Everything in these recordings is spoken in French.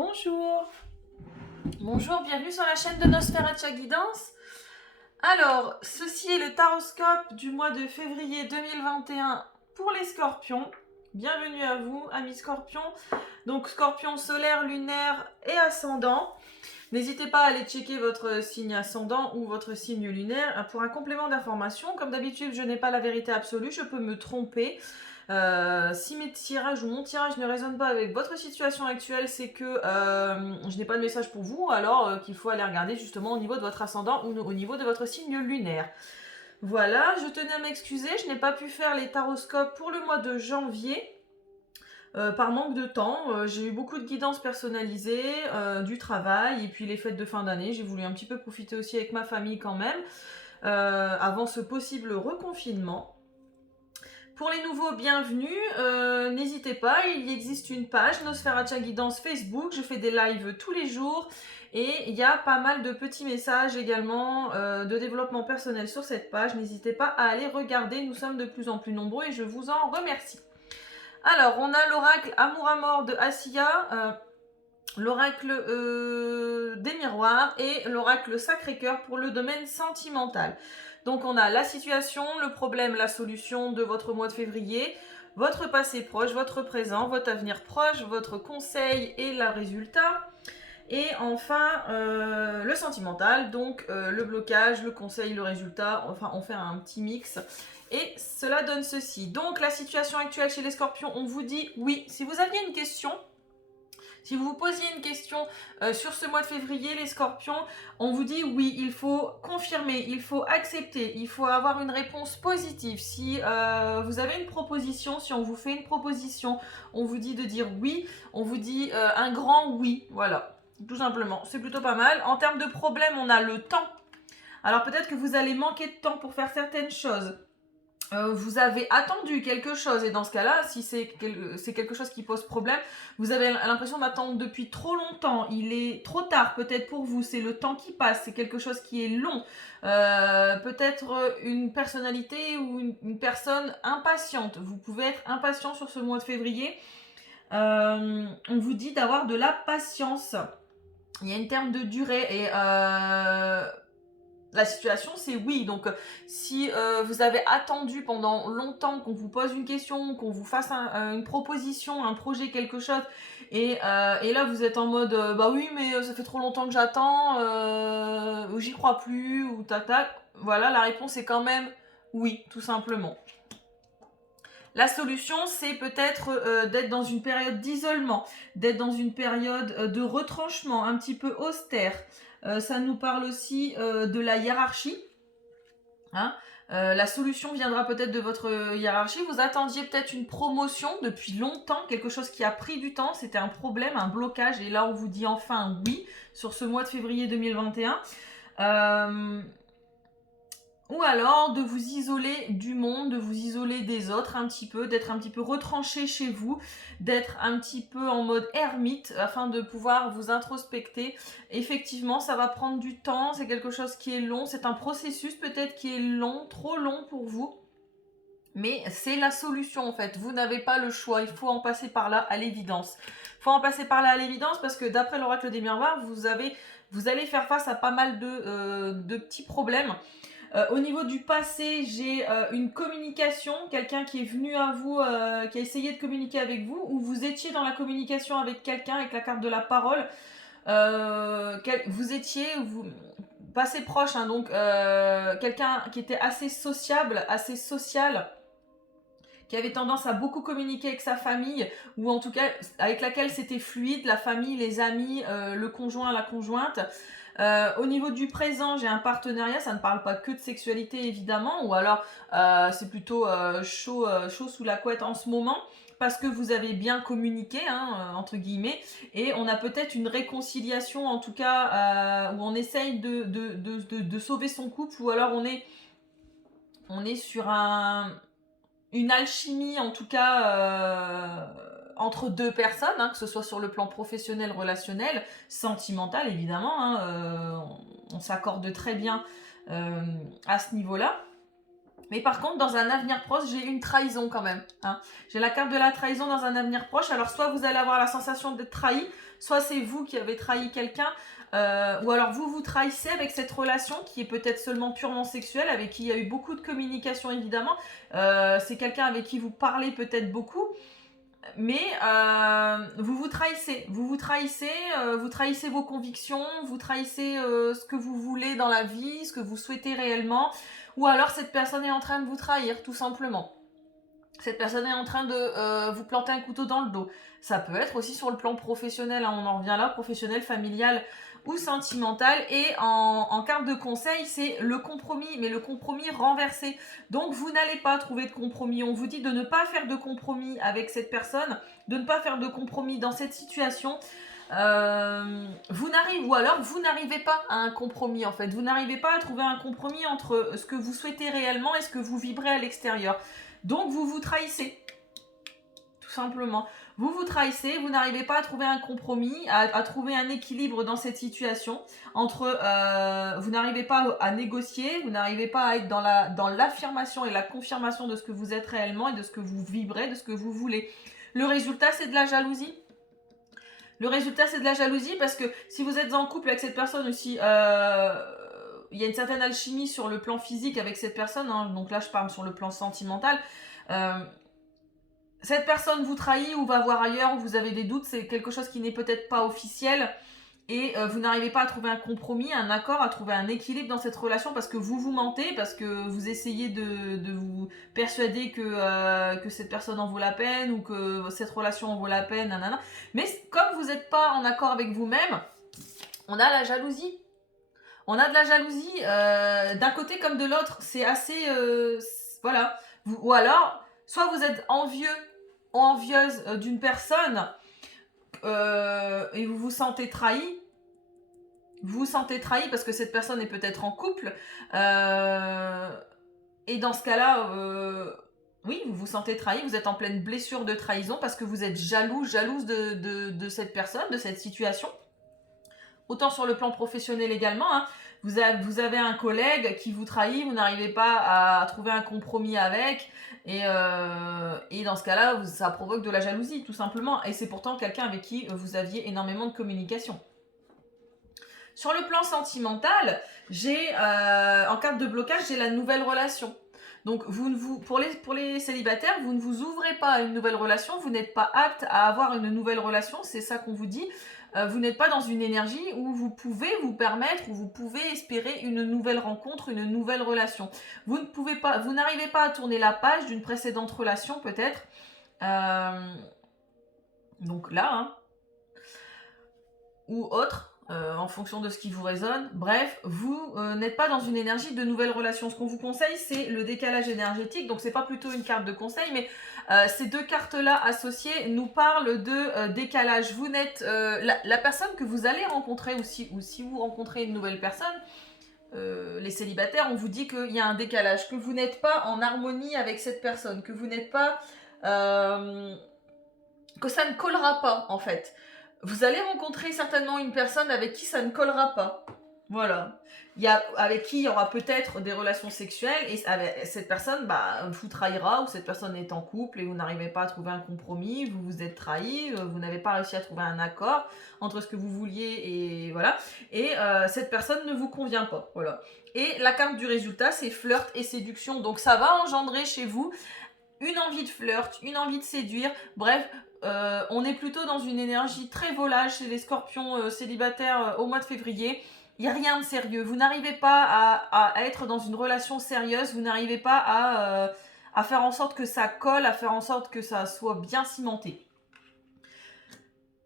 Bonjour, bonjour, bienvenue sur la chaîne de Nosferatu Guidance. Alors, ceci est le taroscope du mois de février 2021 pour les scorpions. Bienvenue à vous, amis scorpions. Donc, scorpion solaire, lunaire et ascendant. N'hésitez pas à aller checker votre signe ascendant ou votre signe lunaire pour un complément d'information. Comme d'habitude, je n'ai pas la vérité absolue, je peux me tromper. Si mes tirages ou mon tirage ne résonne pas avec votre situation actuelle, c'est que je n'ai pas de message pour vous, alors qu'il faut aller regarder justement au niveau de votre ascendant ou au niveau de votre signe lunaire. Voilà, je tenais à m'excuser, je n'ai pas pu faire les taroscopes pour le mois de janvier. Par manque de temps, j'ai eu beaucoup de guidance personnalisée, du travail et puis les fêtes de fin d'année. J'ai voulu un petit peu profiter aussi avec ma famille quand même, avant ce possible reconfinement. Pour les nouveaux bienvenus, n'hésitez pas, il existe une page Nosferatu Guidance Facebook, je fais des lives tous les jours et il y a pas mal de petits messages également de développement personnel sur cette page. N'hésitez pas à aller regarder, nous sommes de plus en plus nombreux et je vous en remercie. Alors, on a l'oracle Amour à mort de Asiya, l'oracle des miroirs et l'oracle Sacré-Cœur pour le domaine sentimental. Donc on a la situation, le problème, la solution de votre mois de février, votre passé proche, votre présent, votre avenir proche, votre conseil et le résultat. Et enfin, le sentimental, donc le blocage, le conseil, le résultat, enfin on fait un petit mix. Et cela donne ceci. Donc la situation actuelle chez les scorpions, on vous dit oui. Si vous aviez une question, si vous vous posiez une question sur ce mois de février, les scorpions, on vous dit oui, il faut confirmer, il faut accepter, il faut avoir une réponse positive. Si vous avez une proposition, si on vous fait une proposition, on vous dit de dire oui, on vous dit un grand oui, voilà, tout simplement. C'est plutôt pas mal. En termes de problème, on a le temps. Alors peut-être que vous allez manquer de temps pour faire certaines choses. Vous avez attendu quelque chose et dans ce cas-là, si c'est quelque chose qui pose problème, vous avez l'impression d'attendre depuis trop longtemps, il est trop tard peut-être pour vous, c'est le temps qui passe, c'est quelque chose qui est long, peut-être une personnalité ou une personne impatiente, vous pouvez être impatient sur ce mois de février, on vous dit d'avoir de la patience, il y a une terme de durée et la situation, c'est oui. Donc, si vous avez attendu pendant longtemps qu'on vous pose une question, qu'on vous fasse une proposition, un projet, quelque chose, et là, vous êtes en mode bah oui, mais ça fait trop longtemps que j'attends, ou j'y crois plus, ou tac. Voilà, la réponse est quand même oui, tout simplement. La solution, c'est peut-être d'être dans une période d'isolement, d'être dans une période de retranchement, un petit peu austère. Ça nous parle aussi de la hiérarchie. Hein, la solution viendra peut-être de votre hiérarchie. Vous attendiez peut-être une promotion depuis longtemps, quelque chose qui a pris du temps, c'était un problème, un blocage, et là on vous dit enfin oui sur ce mois de février 2021. Ou alors de vous isoler du monde, de vous isoler des autres un petit peu, d'être un petit peu retranché chez vous, d'être un petit peu en mode ermite afin de pouvoir vous introspecter. Effectivement, ça va prendre du temps, c'est quelque chose qui est long, c'est un processus peut-être qui est long, trop long pour vous. Mais c'est la solution en fait, vous n'avez pas le choix, il faut en passer par là à l'évidence. Il faut en passer par là à l'évidence parce que d'après l'oracle des miroirs, vous allez faire face à pas mal de petits problèmes. Au niveau du passé, j'ai une communication, quelqu'un qui est venu à vous, qui a essayé de communiquer avec vous, ou vous étiez dans la communication avec quelqu'un, avec la carte de la parole. Vous étiez, passé proche, hein, donc quelqu'un qui était assez sociable, assez social, qui avait tendance à beaucoup communiquer avec sa famille, ou en tout cas avec laquelle c'était fluide, la famille, les amis, le conjoint, la conjointe. Au niveau du présent, j'ai un partenariat, ça ne parle pas que de sexualité évidemment, ou alors c'est plutôt chaud sous la couette en ce moment, parce que vous avez bien communiqué, hein, entre guillemets, et on a peut-être une réconciliation, en tout cas, où on essaye de sauver son couple, ou alors on est sur une alchimie, en tout cas, entre deux personnes, hein, que ce soit sur le plan professionnel, relationnel, sentimental, évidemment. Hein, on s'accorde très bien à ce niveau-là. Mais par contre, dans un avenir proche, j'ai une trahison quand même. Hein. J'ai la carte de la trahison dans un avenir proche. Alors, soit vous allez avoir la sensation d'être trahi, soit c'est vous qui avez trahi quelqu'un, ou alors vous vous trahissez avec cette relation qui est peut-être seulement purement sexuelle, avec qui il y a eu beaucoup de communication évidemment. C'est quelqu'un avec qui vous parlez peut-être beaucoup. Mais vous trahissez, vous trahissez vos convictions, vous trahissez ce que vous voulez dans la vie, ce que vous souhaitez réellement, ou alors cette personne est en train de vous trahir, tout simplement. Cette personne est en train de vous planter un couteau dans le dos. Ça peut être aussi sur le plan professionnel, hein, on en revient là, professionnel, familial ou sentimental. Et en carte de conseil, c'est le compromis, mais le compromis renversé. Donc vous n'allez pas trouver de compromis. On vous dit de ne pas faire de compromis avec cette personne, de ne pas faire de compromis dans cette situation. Ou alors vous n'arrivez pas à un compromis en fait. Vous n'arrivez pas à trouver un compromis entre ce que vous souhaitez réellement et ce que vous vibrez à l'extérieur. Donc vous vous trahissez, tout simplement. Vous vous trahissez, vous n'arrivez pas à trouver un compromis, à trouver un équilibre dans cette situation. Vous n'arrivez pas à négocier, vous n'arrivez pas à être dans l'affirmation et la confirmation de ce que vous êtes réellement et de ce que vous vibrez, de ce que vous voulez. Le résultat, c'est de la jalousie. Le résultat, c'est de la jalousie parce que si vous êtes en couple avec cette personne aussi, il y a une certaine alchimie sur le plan physique avec cette personne, hein, donc là je parle sur le plan sentimental. Cette personne vous trahit ou va voir ailleurs, ou vous avez des doutes, c'est quelque chose qui n'est peut-être pas officiel et vous n'arrivez pas à trouver un compromis, un accord, à trouver un équilibre dans cette relation parce que vous vous mentez, parce que vous essayez de vous persuader que cette personne en vaut la peine ou que cette relation en vaut la peine, nanana. Mais comme vous n'êtes pas en accord avec vous-même, on a la jalousie. On a de la jalousie d'un côté comme de l'autre. C'est assez... voilà. Ou alors, soit vous êtes envieux ou envieuse d'une personne et vous vous sentez trahi. Vous vous sentez trahi parce que cette personne est peut-être en couple. Et dans ce cas-là, oui, vous vous sentez trahi. Vous êtes en pleine blessure de trahison parce que vous êtes jalouse de cette personne, de cette situation. Autant sur le plan professionnel également, hein. Vous avez un collègue qui vous trahit, vous n'arrivez pas à trouver un compromis avec, et dans ce cas-là, ça provoque de la jalousie, tout simplement. Et c'est pourtant quelqu'un avec qui vous aviez énormément de communication. Sur le plan sentimental, en carte de blocage, j'ai la nouvelle relation. Donc, pour les célibataires, vous ne vous ouvrez pas à une nouvelle relation, vous n'êtes pas apte à avoir une nouvelle relation, c'est ça qu'on vous dit. Vous n'êtes pas dans une énergie où vous pouvez vous permettre, où vous pouvez espérer une nouvelle rencontre, une nouvelle relation. Vous n'arrivez pas à tourner la page d'une précédente relation peut-être. Donc là, hein, ou autre. En fonction de ce qui vous résonne. Bref, vous n'êtes pas dans une énergie de nouvelle relation. Ce qu'on vous conseille, c'est le décalage énergétique. Donc, c'est pas plutôt une carte de conseil, mais ces deux cartes-là associées nous parlent de décalage. Vous n'êtes la personne que vous allez rencontrer, ou si vous rencontrez une nouvelle personne, les célibataires, on vous dit qu'il y a un décalage, que vous n'êtes pas en harmonie avec cette personne, que vous n'êtes pas... que ça ne collera pas, en fait. Vous allez rencontrer certainement une personne avec qui ça ne collera pas. Voilà. Avec qui il y aura peut-être des relations sexuelles et cette personne vous trahira ou cette personne est en couple et vous n'arrivez pas à trouver un compromis, vous vous êtes trahi, vous n'avez pas réussi à trouver un accord entre ce que vous vouliez et voilà. Et cette personne ne vous convient pas. Voilà. Et la carte du résultat, c'est flirt et séduction. Donc ça va engendrer chez vous une envie de flirt, une envie de séduire. Bref, on est plutôt dans une énergie très volage chez les scorpions célibataires au mois de février. Il n'y a rien de sérieux. Vous n'arrivez pas à être dans une relation sérieuse. Vous n'arrivez pas à faire en sorte que ça colle, à faire en sorte que ça soit bien cimenté.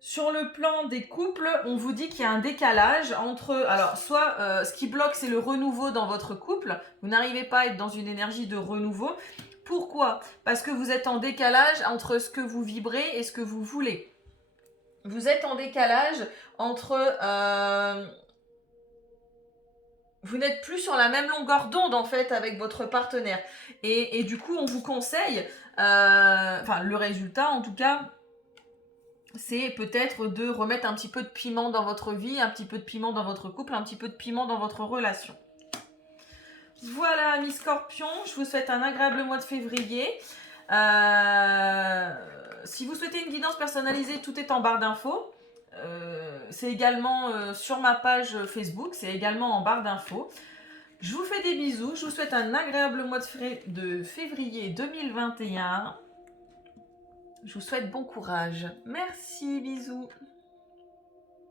Sur le plan des couples, on vous dit qu'il y a un décalage entre... Alors, soit ce qui bloque, c'est le renouveau dans votre couple. Vous n'arrivez pas à être dans une énergie de renouveau. Pourquoi ? Parce que vous êtes en décalage entre ce que vous vibrez et ce que vous voulez. Vous êtes en décalage entre... vous n'êtes plus sur la même longueur d'onde en fait avec votre partenaire. Et du coup, on vous conseille... le résultat en tout cas... c'est peut-être de remettre un petit peu de piment dans votre vie, un petit peu de piment dans votre couple, un petit peu de piment dans votre relation. Voilà, amis scorpions, je vous souhaite un agréable mois de février. Si vous souhaitez une guidance personnalisée, tout est en barre d'infos. C'est également sur ma page Facebook, c'est également en barre d'infos. Je vous fais des bisous, je vous souhaite un agréable mois de février 2021. Je vous souhaite bon courage. Merci, bisous.